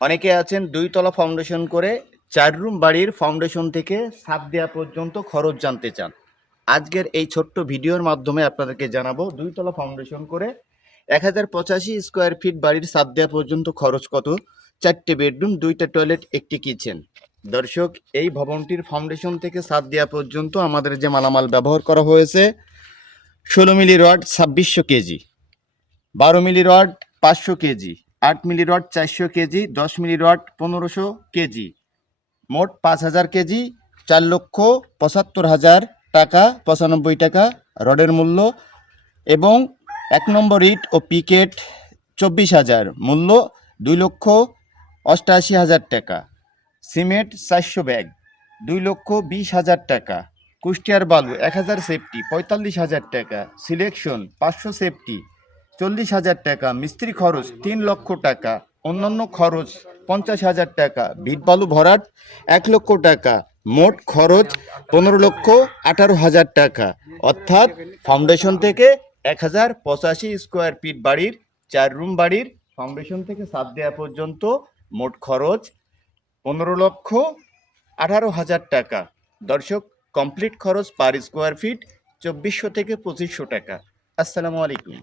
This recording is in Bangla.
অনেকে আছেন ২ তলা ফাউন্ডেশন করে ৪ রুম বাড়ির ফাউন্ডেশন থেকে ছাদ দেওয়া পর্যন্ত খরচ জানতে চান। আজকের এই ছোট্ট ভিডিওর মাধ্যমে আপনাদেরকে জানাবো ২ তলা ফাউন্ডেশন করে ১০৮৫ স্কোয়ার ফিট বাড়ির ছাদ দেওয়া পর্যন্ত খরচ কত, ৪টে বেডরুম, ২টা টয়লেট, একটি কিচেন। দর্শক, এই ভবনটির ফাউন্ডেশন থেকে ছাদ দেওয়া পর্যন্ত আমাদের যে মালামাল ব্যবহার করা হয়েছে: ১৬ milli rod ২৬০০ KG, ১২ milli rod ৫০০ KG, ৮ milli rod ৪০০ KG, ১০ milli rod ১৫০০ KG, মোট ৫,০০০ কেজি, ৪,৭৫,০০০ টাকা ৯৫ টাকা রডের মূল্য। এবং ১ নম্বর ইট ও পিকেট ২৪,০০০, মূল্য ২,৮৮,০০০ টাকা। সিমেন্ট ৪০০ ব্যাগ ২,২০,০০০ টাকা। কুষ্টিয়ার বালু ১,০০০ সেফটি ৪৫,০০০ টাকা। সিলেকশন ৫০০ সেফটি ৪০,০০০ টাকা। মিস্ত্রি খরচ ৩ লক্ষ টাকা। অন্যান্য খরচ ৫০,০০০ টাকা। ভিট বালু ভরাট ১ লক্ষ টাকা। মোট খরচ ১৫,১৮,০০০ টাকা। অর্থাৎ ফাউন্ডেশন থেকে ১০৮৫ স্কোয়ার ফিট বাড়ির ৪ রুম বাড়ির ফাউন্ডেশন থেকে ছাদ দেওয়া পর্যন্ত মোট খরচ ১৫,১৮,০০০ টাকা। দর্শক, কমপ্লিট খরচ পার স্কোয়ার ফিট ২৪০০ থেকে ২৫০০ টাকা। আসসালামু আলাইকুম।